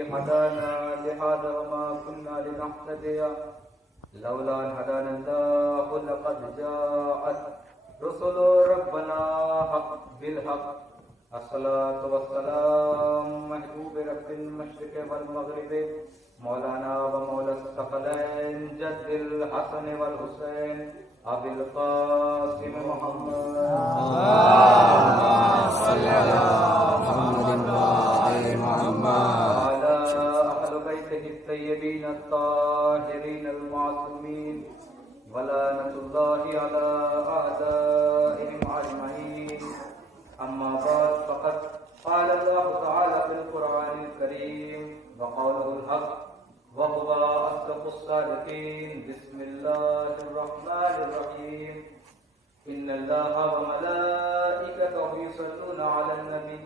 هدانا لهذا وما كنا لنهتدي لولا أن هدانا الله لقد جاءت رسل ربنا حق بالحق الصلاة والسلام محبوب رب المشرق والمغرب مولانا ومولا الثقلين جد الحسن والحسين أبي القاسم محمد اللهم صل على محمد وآل محمد وعلى أهل بيته الطيبين الطاهرين المعصومين ولعنة الله على أعدائهم أجمعين. أما بعد فقد قال الله تعالى في القرآن الكريم وقوله الحق وهو أصدق الصادقين. بسم الله الرحمن الرحيم. إن الله وملائكته يصلون على النبي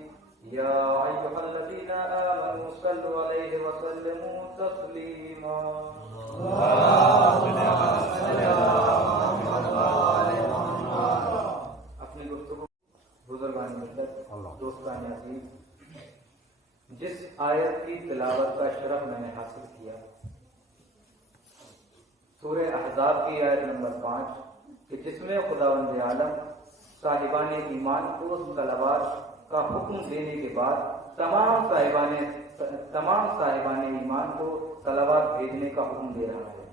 يا أيها الذين آمنوا صلوا عليه وسلموا تسليما. اپنی گفتگو بزرگان ملت دوستان عزیز، جس آیت کی تلاوت کا شرف میں نے حاصل کیا، سورہ احزاب کی آیت نمبر 5 کہ جس میں خداوند عالم صاحبان ایمان کو صلوات کا حکم دینے کے بعد تمام صاحبان ایمان کو صلوات بھیجنے کا حکم دے رہا ہے،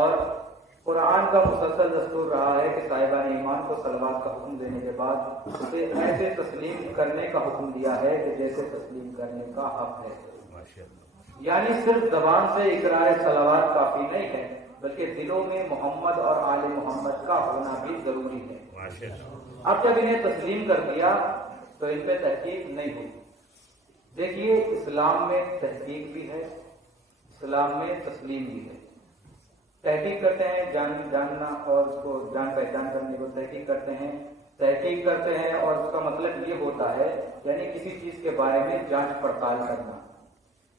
اور قرآن کا مسلسل دستور رہا ہے کہ صاحبان ایمان کو صلوات کا حکم دینے کے بعد اسے ایسے تسلیم کرنے کا حکم دیا ہے کہ جیسے تسلیم کرنے کا حق ہے. یعنی صرف زبان سے اقرار صلوات کافی نہیں ہے، بلکہ دلوں میں محمد اور آل محمد کا ہونا بھی ضروری ہے. اب جب انہیں تسلیم کر دیا تو ان پہ تحقیق نہیں ہوئی. دیکھیے، اسلام میں تحقیق بھی ہے، اسلام میں تسلیم بھی ہے. تحقیق کرتے ہیں جاننا اور اس کو جان پہچان کرنے کو تحقیق کرتے ہیں اور اس کا مطلب یہ ہوتا ہے یعنی کسی چیز کے بارے میں جانچ پڑتال کرنا.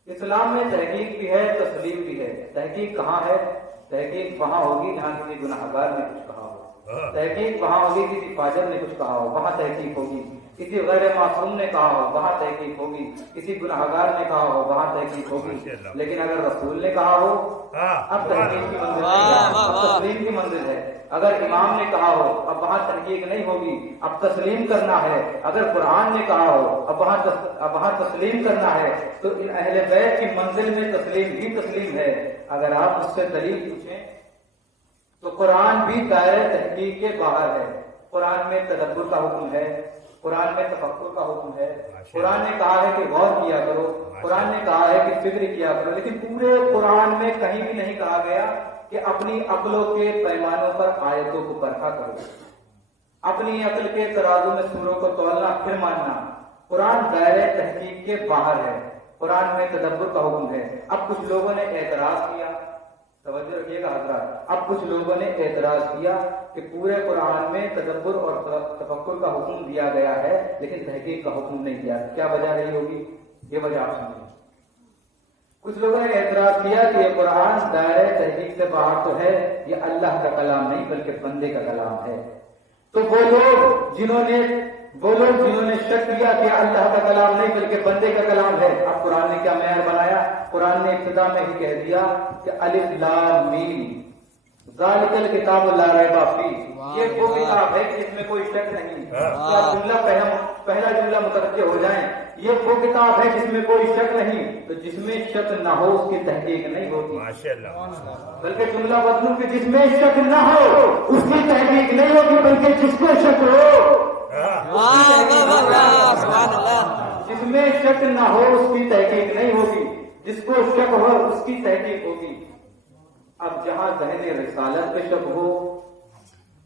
اسلام میں تحقیق بھی ہے، تسلیم بھی ہے. تحقیق کہاں ہے؟ تحقیق وہاں ہوگی جہاں کسی گناہ گار نے کچھ کہا ہو. تحقیق وہاں ہوگی کسی فاجر نے کچھ کہا ہو، وہاں تحقیق ہوگی. کسی غیر معصوم نے کہا ہو، وہاں تحقیق ہوگی. کسی گناہ گار نے کہا ہو، وہاں تحقیق ہوگی. لیکن اگر رسول نے کہا ہو، اب تحقیق کی منزل ہے، اب تسلیم کی منزل ہے. اگر امام نے کہا ہو، اب وہاں تحقیق نہیں ہوگی، اب تسلیم کرنا ہے. اگر قرآن نے کہا ہو، اب وہاں تسلیم کرنا ہے. تو ان اہل بیت کی منزل میں تسلیم ہی تسلیم ہے. اگر آپ اس سے دلیل پوچھیں تو قرآن بھی دائرہ تحقیق کے باہر ہے. قرآن میں تدبر کا حکم ہے، قرآن میں تفکر کا حکم ہے. قرآن نے کہا ہے کہ غور کیا کرو، قرآن نے کہا ہے کہ فکر کیا کرو. لیکن پورے قرآن میں کہیں بھی نہیں کہا گیا کہ اپنی عقلوں کے پیمانوں پر آیتوں کو پرکھا کرو، اپنی عقل کے ترازو میں سوروں کو تولنا پھر ماننا. قرآن دائرہ تحقیق کے باہر ہے، قرآن میں تدبر کا حکم ہے. اب کچھ لوگوں نے اعتراض کیا، توجہ رکھیے گا حضرات، اب کچھ لوگوں نے اعتراض کیا کہ پورے قرآن میں تدبر اور تفکر کا حکم دیا گیا ہے لیکن تحقیق کا حکم نہیں دیا. کیا وجہ رہی ہوگی؟ یہ وجہ آپ سمجھیں. کچھ لوگوں نے اعتراض کیا کہ یہ قرآن دائرہ تحقیق سے باہر تو ہے، یہ اللہ کا کلام نہیں بلکہ بندے کا کلام ہے. تو وہ لوگ جنہوں نے شک کیا کہ اللہ کا کلام نہیں بلکہ بندے کا کلام ہے، اب قرآن نے کیا معیار بنایا؟ قرآن نے ابتدا میں ہی کہہ دیا کہ الف لام میم ذالک الکتاب لا ریب فیہ، یہ وہ کتاب ہے جس میں کوئی شک نہیں. پہلا جملہ متوجہ ہو جائیں، یہ وہ کتاب ہے جس میں کوئی شک نہیں. تو جس میں شک نہ ہو اس کی تحقیق نہیں ہوتی، بلکہ جملہ بدلوں کہ جس میں شک نہ ہو اس کی تحقیق نہیں ہوتی، بلکہ جس کو شک ہو، جس میں شک نہ ہو اس کی تحقیق نہیں ہوگی، جس کو شک ہو اس کی تحقیق ہوگی. اب جہاں ذہن رسالت پہ شک ہو،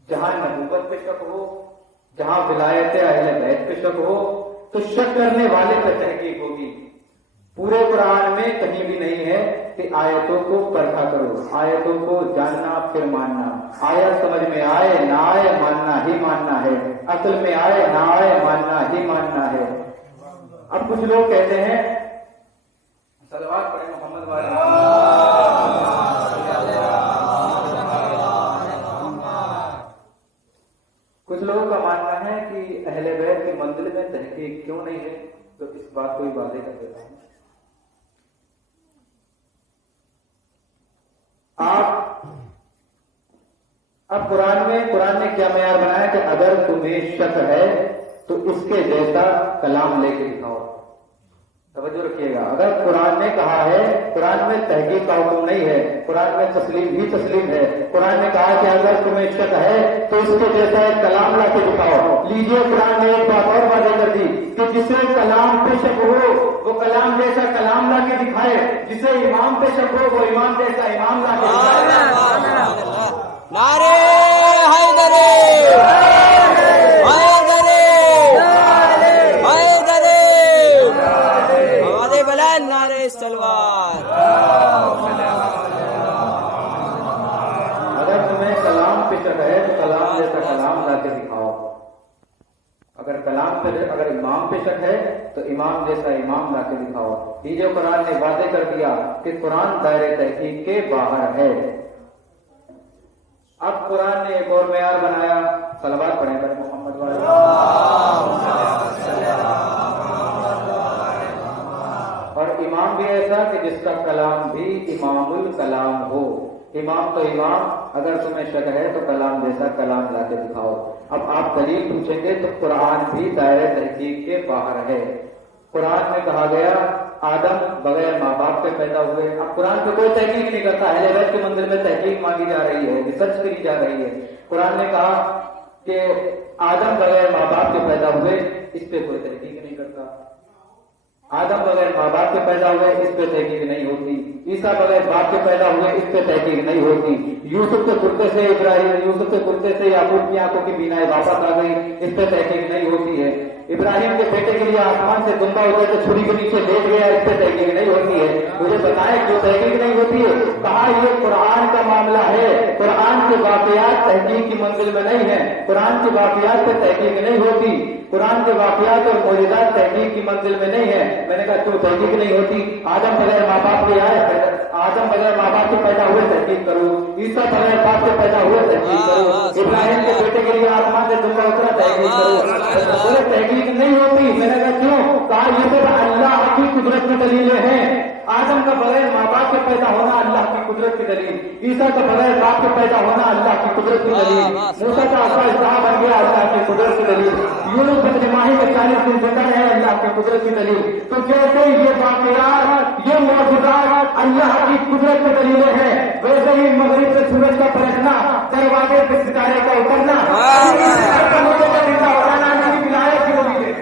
جہاں نبوت پہ شک ہو، جہاں ولایت اہل بیت پہ شک ہو، تو شک کرنے والے پہ تحقیق ہوگی. پورے قرآن میں کہیں بھی نہیں ہے کہ آیتوں کو پرکھا کرو، آیتوں کو جاننا پھر ماننا. آیت سمجھ میں آئے نہ آئے ماننا ہی ماننا ہے، عقل میں آئے نہ آئے ماننا ہی ماننا ہے. اب کچھ لوگ کہتے ہیں صلوات پڑھیں محمد والے. کچھ لوگوں کا ماننا ہے کہ اہل بیت کی منزل میں تحقیق کیوں نہیں ہے؟ تو اس बात को भी वाضح कर देता हूँ। आप अब कुरान ने क्या मयार बनाया कि अगर तुम्हें शक है तो इसके जैसा कलाम लेके दिखाओ। तवज्जो रखिएगा, अगर कुरान ने कहा है, कुरान में तहकीक का हुक्म नहीं है, कुरान में तस्लीम ही तस्लीम है। कुरान ने कहा कि अगर तुम्हें शक है तो इसके जैसा एक कलाम ला के दिखाओ। लीजिए, कुरान ने एक बात और वादे कर दी कि जिसे कलाम पे शक हो वो कलाम जैसा कलाम ला के दिखाए, जिसे इमाम पे शक हो वो इमाम जैसा इमाम ला के दिखाए। नारे हैदरी हैदरी हैदरी आवाज़ें बुलंद, नारे तलवार। अगर तुम्हें कलाम पे शक है तो कलाम जैसा कलाम ला के दिखाओ। अगर कलाम पे, अगर इमाम पे शक है तो इमाम जैसा इमाम ला के दिखाओ। ये जो कुरान ने वादे कर दिया कि कुरान दायरे तहकीक के बाहर है। अब कुरान ने एक और मयार बनाया, सलवात पढ़े पर मोहम्मद वाले। और इमाम भी ऐसा कि जिसका कलाम भी इमामुल कलाम हो। इमाम तो इमाम, अगर तुम्हें शक है तो कलाम जैसा कलाम ला के दिखाओ। अब आप दलील पूछेंगे तो कुरान भी दायरे तहकीक के बाहर है। कुरान में कहा गया आदम बगैर माँ बाप के पैदा हुए। अब कुरान पे कोई तहकीक नहीं करता, अहले बैत के मंदिर में तहकीक मांगी जा रही है, रिसर्च करी जा रही है। कुरान ने कहा कि आदम बगैर माँ बाप के पैदा हुए, इस पे कोई तहकीक नहीं करता। आदम बगैर माँ बाप के पैदा हुए, इस पे तहकीक नहीं होती। ईसा बगैर बाप के पैदा हुए, इस पे तहकीक नहीं होती। यूसुफ के कुर्ते से इब्राहिम, यूसुफ के कुर्ते से याकूब की आंखों की बीनाई वापस आ गई, इस पे तहकीक नहीं होती है। इब्राहिम के बेटे के लिए आसमान से दुम्बा उतर के छुरी के नीचे लेट गया, इस पे तहकीक नहीं होती है। मुझे बताएं क्यों तहकीक नहीं होती है? कहा ये कुरान का मामला है, कुरान के वाकयात तहकीक की मंजिल में नहीं है। कुरान के वाकयात पे तहकीक नहीं होती, कुरान के वाकयात और मौजूदात तहकीक की मंजिल में नहीं है। मैंने कहा क्यों तहकीक नहीं होती? आदम बगैर माँ बाप के आए, आदम बगैर माँ बाप के पैदा हुए, तहकीक करो। ईसा बगैर बाप के पैदा हुए, तहकीक करो। इब्राहिम के बेटे के लिए आसमान से दुम्बा उतरा, तहकीक करो। बोले तहकीक नहीं होती। मैंने कहा क्यों? कहा ये सब अल्लाह की कुदरत की दलीलें हैं। आदम का बगैर माँ बाप के पैदा होना अल्लाह की कुदरत की दलील, ईसा का बगैर बाप के पैदा होना अल्लाह की कुदरत की दलील, मूसा का असा बन गया अल्लाह की कुदरत की दलील, यूनुस अपने माही के 40 दिन जिंदा है अल्लाह की कुदरत की दलील। तो जैसे ये वाकयात, ये मौजूदात अल्लाह की कुदरत की दलीलें हैं, वैसे ही मगरिब से सूरज का पलटना, दरवाजे पे सितारे का उतरना, विलायत की दलील है।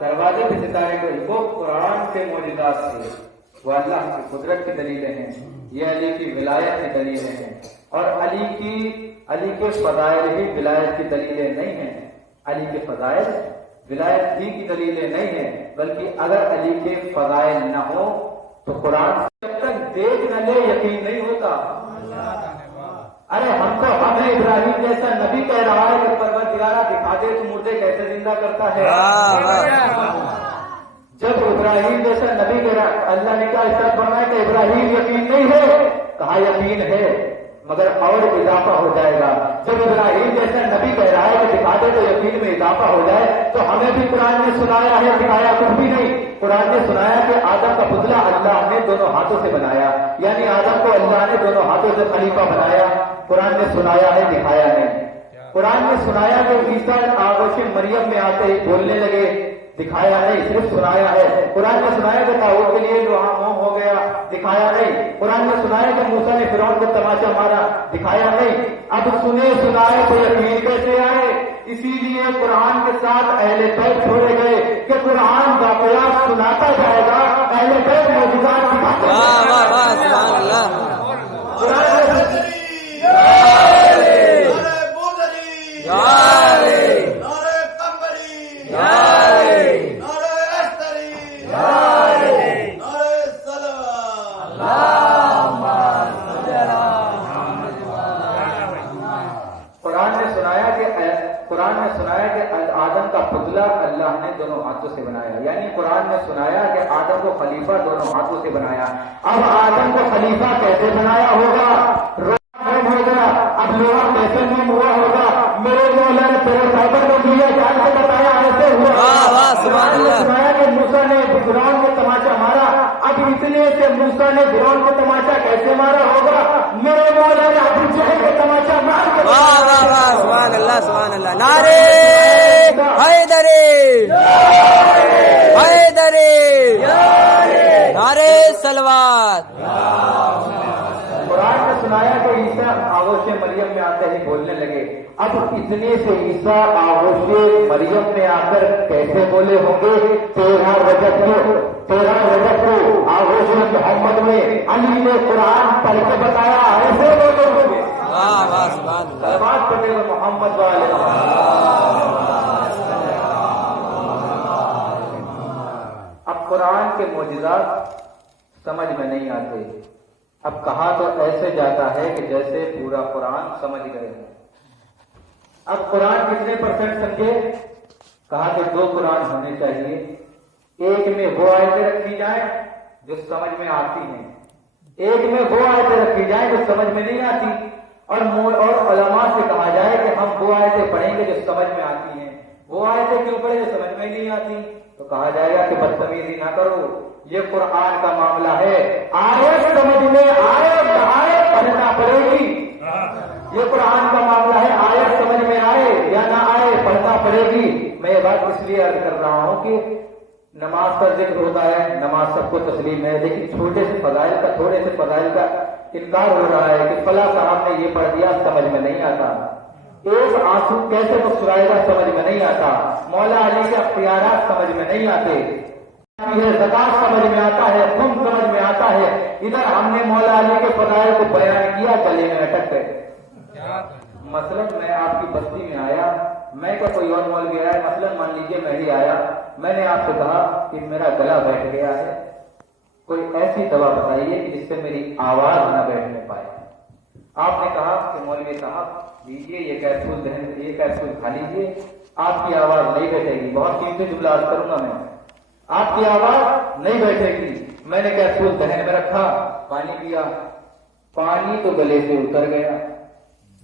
दरवाजे पे सितारे को कुरान के मौजूदात थे, वो अल्लाह की कुदरत की दलीलें हैं। ये अली की विलायत की दलीलें हैं। और अली के फजाइल ही विलायत की दलीलें नहीं हैं। अली के फजाइल विलायत ही की दलीलें नहीं है, बल्कि अगर अली के फजाइल न हो तो कुरान जब तक देख न ले यकीन नहीं होता। अरे हमें इब्राहिम जैसा नबी कह रहा है कि परवरदिगारा दिखा दे तो मुर्दे कैसे जिंदा करता है। जब इब्राहिम जैसा नबी कह रहा, अल्लाह ने क्या इस फरमाया कि इब्राहिम यकीन नहीं है? कहा यकीन है, मगर और इजाफा हो जाएगा। जब इब्राहिम जैसा नबी कह रहा है कि दिखा दे तो यकीन में इजाफा हो जाए, तो हमें भी कुरान ने सुनाया है, दिखाया कुछ भी नहीं। कुरान ने सुनाया कि आदम का पुतला अल्लाह ने दोनों हाथों से बनाया, यानी आदम को अल्लाह ने दोनों हाथों से खलीफा बनाया। कुरान ने सुनाया है, दिखाया नहीं। कुरान ने सुनाया कि ईसा आगोश मरियम में आते ही बोलने लगे, दिखाया नहीं, सिर्फ सुनाया है। कुरान ने सुनाया कि दाऊद के लिए लोहा मोम हो गया, दिखाया नहीं। कुरान ने सुनाया कि मूसा ने फिरौन को तमाचा मारा, दिखाया नहीं। अब सुने सुनाए तो यकीन कैसे आए? इसीलिए कुरान के साथ अहले बैत छोड़े गए कि कुरान वाकयात सुनाता जाएगा, अहले बैत मौजूदात दिखाते कुरान ने सुनाया कि आदम का पुतला अल्लाह ने दोनों हाथों से बनाया, यानी कुरान ने सुनाया कि आदम को खलीफा दोनों हाथों से बनाया। अब आदम को खलीफा कैसे बनाया इतने से मूसा ने फिरौन को तमाचा कैसे मारा होगा, मेरे मौला ने अबू जहल को तमाचा मार के वाह वाह वाह, सुभान अल्लाह सुभान अल्लाह। नारे हैदरी हैदरी, नारे सलवात। कुरान में सुनाया कि ईसा आगोश मरियम में आते ही बोलने लगे। अब इतने से ईसा आगोश मरियम में आकर कैसे बोले होंगे? 13 रजब को आगोश मोहम्मद में अली ने कुरान पढ़ के बताया, ऐसे बोले होंगे। वाह वाह, सुभान अल्लाह। बात करते हुए मोहम्मद वाले अब कुरान के मोजिज़ात समझ में नहीं आते। अब कहा तो ऐसे जाता है कि जैसे पूरा कुरान समझ गए हैं। अब कुरान कितने % समझे? कहा कि 2 कुरान होने चाहिए। एक में वो आयतें रखी जाए जो समझ में आती हैं, एक में वो आयतें रखी जाए जो समझ में नहीं आती। और उलमा से कहा जाए कि हम वो आयतें पढ़ेंगे जो समझ में आती हैं। वो आयतें क्यों पढ़े जो समझ में नहीं आती? तो कहा जाएगा कि बदतमीजी ना करो, ये कुरान का मामला है। आयत समझ में आए आयत पढ़ना पड़ेगी। ये कुरान का मामला है, आयत समझ में आए या ना आए पढ़ना पड़ेगी। मैं ये बात इसलिए अर्ज कर रहा हूं कि नमाज का जिक्र होता है, नमाज सबको तस्लीम है, लेकिन थोड़े से फजाइल का इनकार हो रहा है कि फला साहब ने ये पढ़ दिया, समझ में नहीं आता। एक आंसू कैसे मुस्कुराएगा, समझ में नहीं आता। मौला अली के अख्तियारात समझ में नहीं आते। ज़कात समझ में आता है, खुम समझ में आता है। इधर हमने मौला अली के फजाइल को बयान किया, गले में अटक गए। मसलन मैं आपकी बस्ती में आया, मैं का कोई और मौलवी आया, मसलन मान लीजिए मैं ही आया, मैंने आपसे कहा कि मेरा गला बैठ गया है, कोई ऐसी दवा बताइए कि जिससे मेरी आवाज न बैठने पाए। आपने कहा कि मौलवी साहब लीजिए ये कैप्सूल खा लीजिए, आपकी आवाज नहीं बैठेगी। बहुत कीमती जुमला अर्ज करूंगा मैं, आपकी आवाज नहीं बैठेगी। मैंने कैप्सूल दहन में रखा, पानी पिया, पानी तो गले से उतर गया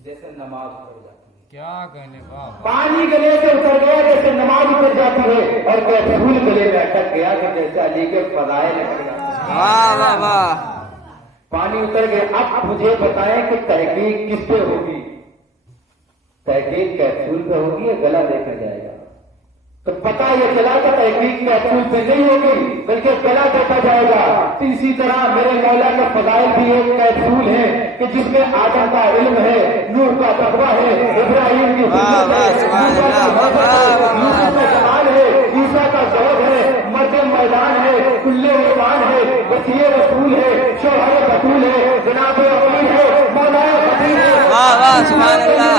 जैसे नमाज उतर जाती है। क्या कहने का, पानी गले से उतर गया जैसे नमाज उतर जाती है, और कैप्सूल गले में अटक गया कि जैसे अली के फजाइल अटक जाते हैं। वाह वाह वाह, पानी उतर गया। अब मुझे बताएं कि तहकीक किस पे होगी? तहकीक कैप्सूल पे होगी या गला देखा जाएगा? तो पता ये चला कि तहकीक कैप्सूल पे नहीं होगी बल्कि गला देखा जाएगा। तो इसी तरह मेरे मौला के फजाइल भी एक कैप्सूल है कि जिसमें आदम का इल्म है, नूह का तकवा है, इब्राहिम की सुन्नत है, जमाल है, ईसा का ज़ौक़ है, मरदम मैदान है, कुल्ले उस्मान है, वसीए रसूल है, शोहर बतूल है, जनाब अमीर है, मौला फकीर है। वाह वाह, सुभान अल्लाह।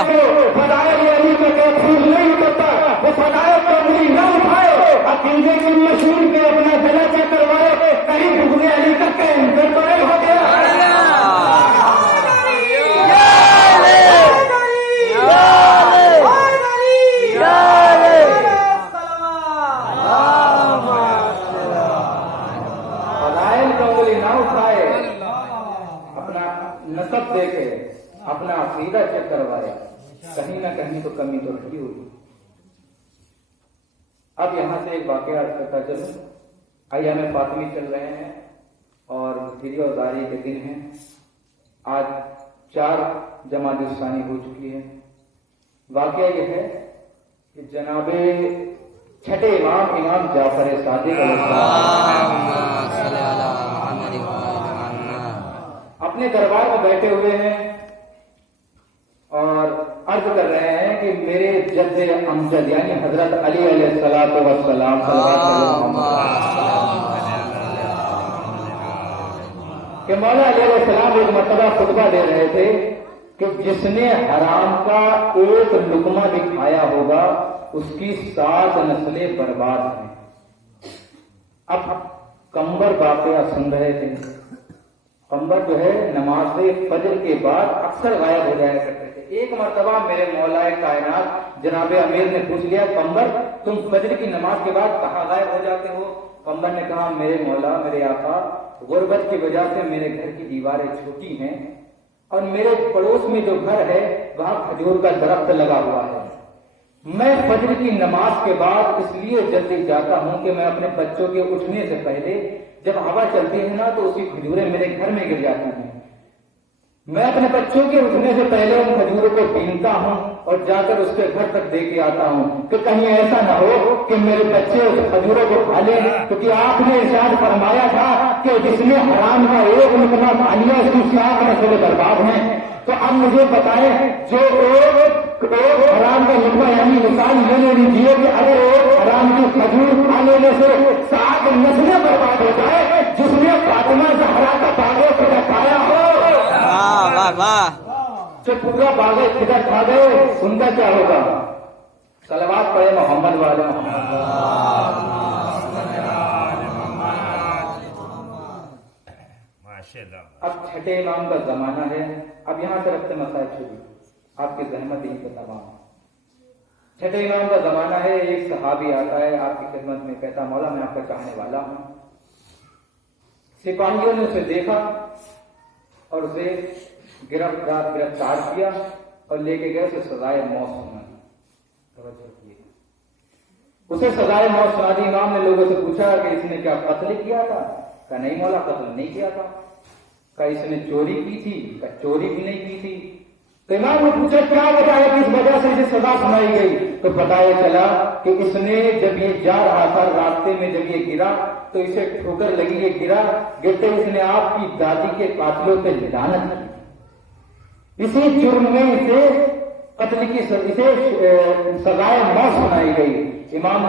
फजाइल अली का कैप्सूल नहीं उतरता, वो फजाइल को अली न उठाए, अकीदे की मशहूर पे अपना गला चेक करवाए, कहीं भुगने अली का कैंसर तो नहीं हो गया। फजाइल को अली न उठाए, अपना नसब देखे, अपना अकीदा चेक करवाए, कहीं ना कहीं तो कमी तो रही होगी। अब यहां से एक वाकया अर्ज करता चलूं। अय्याम फातिमी चल रहे हैं और गिरियोदारी के दिन हैं। आज 4 जमात सानी हो चुकी है। वाकया यह है कि जनाबे छठे इमाम जाफर सादिक अपने दरबार में बैठे हुए हैं और अर्ज कर रहे हैं कि मेरे जद्दे अमजद यानी हजरत अली अलैहिस्सलातु वस्सलाम कि मौला अलैहिस्सलाम एक मर्तबा खुतबा दे रहे थे कि जिसने हराम का एक लुकमा भी खाया होगा उसकी 7 नस्लें बर्बाद हैं। अब कंबर वाकया सुन रहे थे। कंबर जो है नमाज से फजर के बाद अक्सर गायब हो जाया करते थे। एक मर्तबा मेरे मौलाए कायनात जनाबे अमीर ने पूछ लिया, कंबर तुम फजर की नमाज के बाद कहाँ गायब हो जाते हो? कंबर ने कहा, मेरे मौला मेरे आका, गुर्बत की वजह से मेरे घर की दीवारें छोटी हैं और मेरे पड़ोस में जो घर है वहां खजूर का दरख्त लगा हुआ है। मैं फजर की नमाज के बाद इसलिए जल्दी जाता हूं कि मैं अपने बच्चों के उठने से पहले جب ہوا چلتی ہے نا تو اس کی کھجوریں میرے گھر میں گر جاتی ہیں. میں اپنے بچوں کے اٹھنے سے پہلے ان کھجوروں کو بینتا ہوں اور جا کر اس کے گھر تک دے کے آتا ہوں کہ کہیں ایسا نہ ہو کہ میرے بچے اس کھجوروں کو کھا لیں. کیونکہ آپ نے ارشاد فرمایا تھا کہ جس نے حرام کا ایک لقمہ کھا لیا اس کی 7 نسلیں برباد ہیں. تو اب مجھے بتائیں جو ایک حرام کا لقمہ یعنی مثال میں نے دیجیے کہ اگر ایک حرام کی کھجور کھا لینے سے 7 نسلیں برباد ہو جائے جس نے فاطمہ زہرا کا باغ خدا کھایا ہو واہ واہ جو پورا باغ خدا کھا گئے ان کا کیا ہوگا؟ صلوات پڑھے محمد والے اب چھٹے امام کا زمانہ ہے. اب یہاں سے رکھتے مسائل شروع آپ کی زحمت یہی کا تمام. چھٹے امام کا زمانہ ہے. ایک صحابی آتا ہے آپ کی خدمت میں, کہتا مولا میں آپ کا چاہنے والا ہوں. سپاہیوں نے اسے دیکھا اور اسے گرفتار کیا اور لے کے گئے. اسے سزائے موت سنائی. اسے سزائے موت سنا دی. امام نے لوگوں سے پوچھا کہ اس نے کیا قتل کیا تھا؟ کہا نہیں مولا قتل نہیں کیا تھا. کہا اس نے چوری کی تھی؟ کہا چوری بھی نہیں کی تھی. تو امام نے پوچھا کیا وجہ ہے کس وجہ سے اسے سزا سنائی گئی؟ تو بتایا چلا کہ اس نے جب یہ جا رہا تھا راستے میں جب یہ گرا تو اسے ٹھوکر لگی. یہ گرا گرتے اس نے آپ کی دادی کے قاتلوں پہ لعنت کی. اسی جرم میں اسے قتل کی اسے سزائے موت سنائی گئی. امام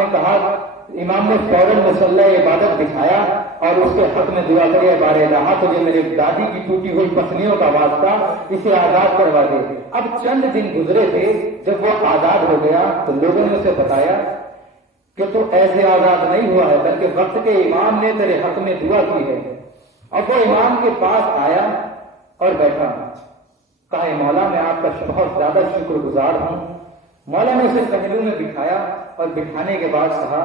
نے فوراً مصلی عبادت دکھایا اور اس کے حق میں دعا کری بار الہ تجھے میرے دادی کی ٹوٹی ہوئی پسلیوں کا واسطہ اسے آزاد کروا دے. اب چند دن گزرے تھے جب وہ آزاد ہو گیا تو لوگوں نے اسے بتایا کہ تو ایسے آزاد نہیں ہوا ہے بلکہ وقت کے امام نے تیرے حق میں دعا کی ہے. اب وہ امام کے پاس آیا اور بیٹھا. کہا مولا میں آپ کا بہت زیادہ شکر گزار ہوں. مولا نے اسے پہلو میں بٹھایا اور بٹھانے کے بعد کہا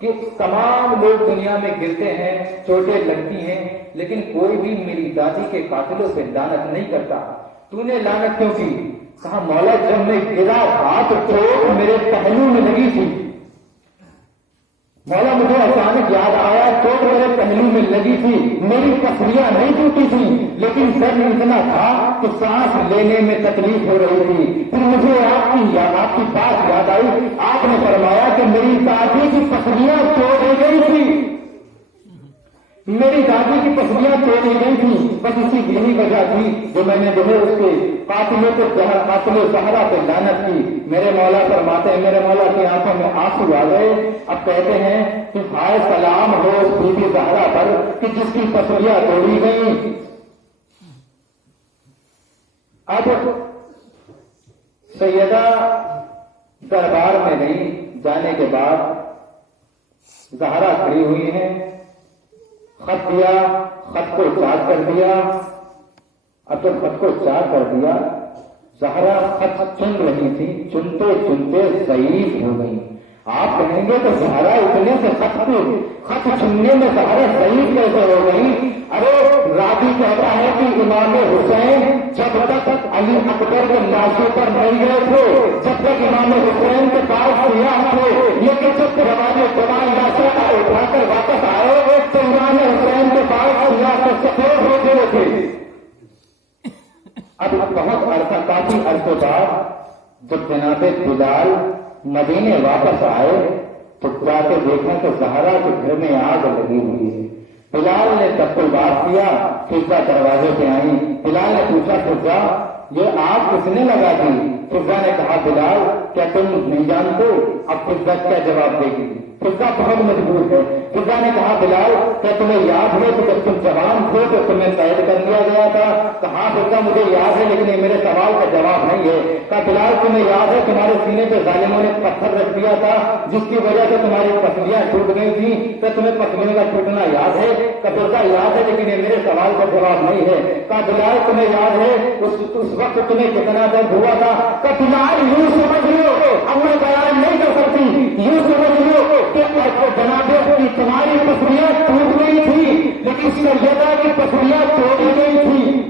کہ تمام لوگ دنیا میں گرتے ہیں چوٹیں لگتی ہیں لیکن کوئی بھی میری دادی کے قاتلوں سے لعنت نہیں کرتا. تو نے لعنت کیوں کی؟ کہا مولا جب میں گرا تھا تو چوٹ میرے پہلو میں لگی تھی. مولا مجھے اچانک یاد آیا چوٹ میرے پہلو میں لگی تھی. میری پسلیاں نہیں ٹوٹی تھی لیکن درد اتنا تھا کہ سانس لینے میں تکلیف ہو رہی تھی. پھر مجھے آپ کی بات یاد آئی. آپ نے فرمایا کہ میری دادی کی پسلیاں توڑ گئی تھی. میری دادی کی پسلیاں توڑی گئی تھی. بس اسی یہی وجہ تھی جو میں نے جو ہے اس کے قاتلوں کو قاتل زہرا پہ لعنت کی. میرے مولا فرماتے ہیں میرے مولا کی آنکھوں میں آنسو آ گئے. اب کہتے ہیں کہ ہائے سلام ہو اس بی بی زہرا پر کہ جس کی پسلیاں توڑی گئی. اب سیدہ دربار میں گئی. جانے کے بعد زہرا کھڑی ہوئی ہیں. خط دیا, خط کو چاک کر دیا. اب جب خط کو چاک کر دیا زہرا خط چن رہی تھی. چنتے چنتے ضعیف ہو گئی. آپ کہیں گے تو زہرا اتنے سے خط چننے میں زہرا ضعیف کیسے ہو گئی؟ ارے راوی کہتا ہے کہ امام حسین جب تک علی اکبر کے لاشوں پر نہیں گئے تھے, جب تک امام حسین کے پاس سیاح تھے, لیکن جب ہمارے جوان لاشوں کا اٹھا کر واپس آئے تو امام حسین کے پاس سیاح سے سفید ہو گئے تھے. اب بہت عرصہ کافی عرصے بعد جب جناب بلال مدینے واپس آئے تو جا کے دیکھا کہ زہرا کے گھر میں آگ لگی ہوئی ہے. بلال نے تب بات کیا. فضا دروازے پہ آئی. بلال نے پوچھا فضا یہ آگ کس نے لگا دی؟ فضا نے کہا بلال کیا تم نہیں جانتے؟ اب فضا کیا جواب دے گی؟ فضا بہت مجبور ہے. فضا نے کہا بلال کیا تمہیں یاد ہے کہ جب تم جوان تھے تو تمہیں قید کر لیا گیا تھا؟ کہا فضا مجھے یاد ہے لیکن یہ میرے سوال کا جواب نہیں ہے. کہا بلال تمہیں یاد ہے تمہارے سینے پہ ظالموں نے پتھر رکھ دیا تھا جس کی وجہ سے تمہاری پسلیاں ٹوٹ گئی تھی؟ کیا تمہیں پسلیوں کا ٹوٹنا یاد ہے؟ کہا فضا یاد ہے لیکن یہ میرے سوال کا جواب نہیں ہے. کہا بلال تمہیں یاد ہے اس وقت تمہیں کتنا درد ہوا تھا؟ کہا بلال یوں سمجھ لو, اب میں بیان نہیں کر سکتی, یوں سمجھ لو کہ جناب تمہاری پسلیاں ٹوٹ گئی تھی لیکن سیدہ کی پسلیاں توڑی گئی تھی.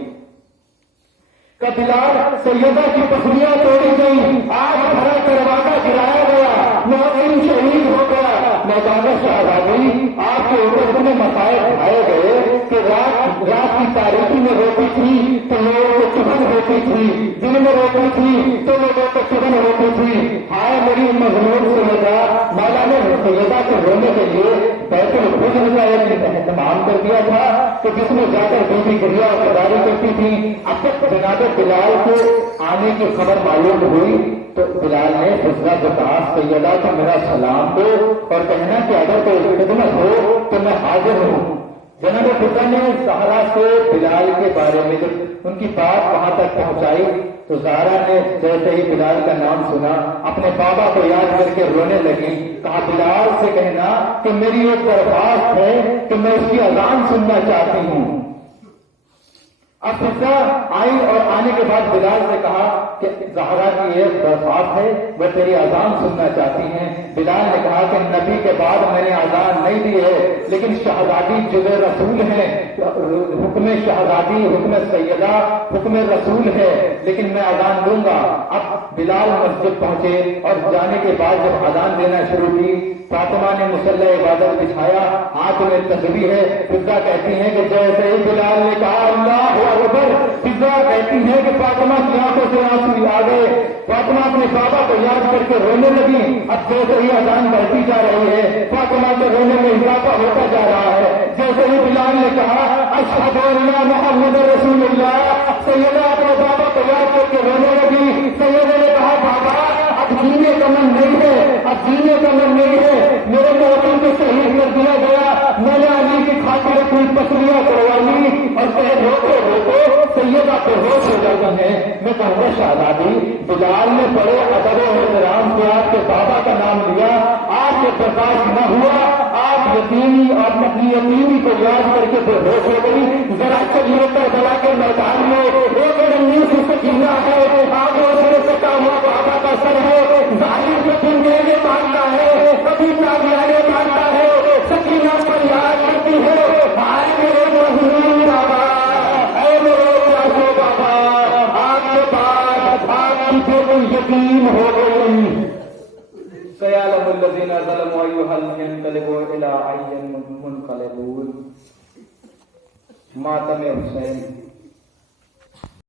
کہ بلال سیدہ کی پسلیاں توڑی گئی, آج بھرا دروازہ گرایا گیا, محسن شہید ہو گیا. मौलाना शहजादी आपके ऊपर इतने मसाइल उठाए गए कि रात की तारीखी में रोटी थी तो लोगों को चुभन होती थी, दिन में रोटी थी तो लोगों को चुभन होती थी। हाय मेरी मजलूम सैयदा, मौलाना सैयदा को रोने के लिए बैतुल खुद का एक इंतजाम कर दिया था कि जिसमें जाकर बीबी क्रिया और तैयारी करती थी। अब तक जनाब बिलाल को आने की खबर मालूम हुई तो बिलाल ने दूसरा कहा सैयदा को मेरा सलाम दो और कहना कि अगर कोई खिदमत हो तो मैं हाजिर हूँ। जनाब खुदा ने ज़हरा से बिलाल के बारे में जब उनकी बात वहां तक पहुंचाई तो ज़हरा ने जैसे ही बिलाल का नाम सुना अपने बाबा को याद करके रोने लगी। कहा बिलाल से कहना कि मेरी एक दरख्वास्त है कि मैं उसकी अजान सुनना चाहती हूँ। अब फिजा आई और आने के बाद बिलाल से कहा कि ज़हरा की एक दरख्वास्त है, वह तेरी अजान सुनना चाहती हैं। बिलाल ने कहा कि नबी के बाद मैंने अजान नहीं दी है, लेकिन शहजादी जुज़े रसूल है, हुक्म शहजादी हुक्म सैयदा हुक्म रसूल है, लेकिन मैं अजान दूंगा। अब बिलाल मस्जिद पहुंचे और जाने के बाद जब अजान देना शुरू की, फातिमा ने मुसल्ला इबादत बिछाया, हाथ में तस्बीह है। फिजा कहती है कि जैसे ही बिलाल ने कहा अल्लाह अकबर, फिजा कहती है कि फातिमा की आंखों से आंसू आ गए। फातिमा अपने बाबा को याद करके रोने लगी। अब जैसे ही अजान बढ़ती जा रही है, फातिमा के रोने में इजाफा होता जा रहा है। जैसे ही बिलाल ने कहा अशहदु अन्ना मुहम्मद रसूलुल्लाह, सैयदा अपने बाबा को याद करके रोने लगी। सैयदा ने कहा बाबा अब जीने का मन नहीं है, अब जीने का मन नहीं है, मेरे मोहब्बत को शहीद कर दिया गया, मैंने अली की खातिर कोई पसलियां करवा ली और कहे रोको रोको, सैयदा पे होश हो जाता है। मैं कहूँगा शहजादी बिलाल ने बड़े अदब और एहतराम से आपके बाबा का नाम लिया, आपके बर्दाश्त न हुआ, आप यतीमी और अपनी यतीमी को याद करके बेहोश हो गई। जरा चलिए करबला के मैदान में एक रंगी सी सकीना है, आगे उसने सटा हुआ बाबा का सर है, जाहिर को दुनिया मानता है, कभी काबियाने मानता है, सकीना पर याद करती है हाय मेरे मजलूम बाबा, है मेरे प्यासे बाबा, आपके बाद आपकी फिर यतीम हो गई। सयालमुल्लज़ीना ज़लमू अय्युहल मुनक़लिबू इला अय्यिन मुनक़लिबून। मातम हुसैन।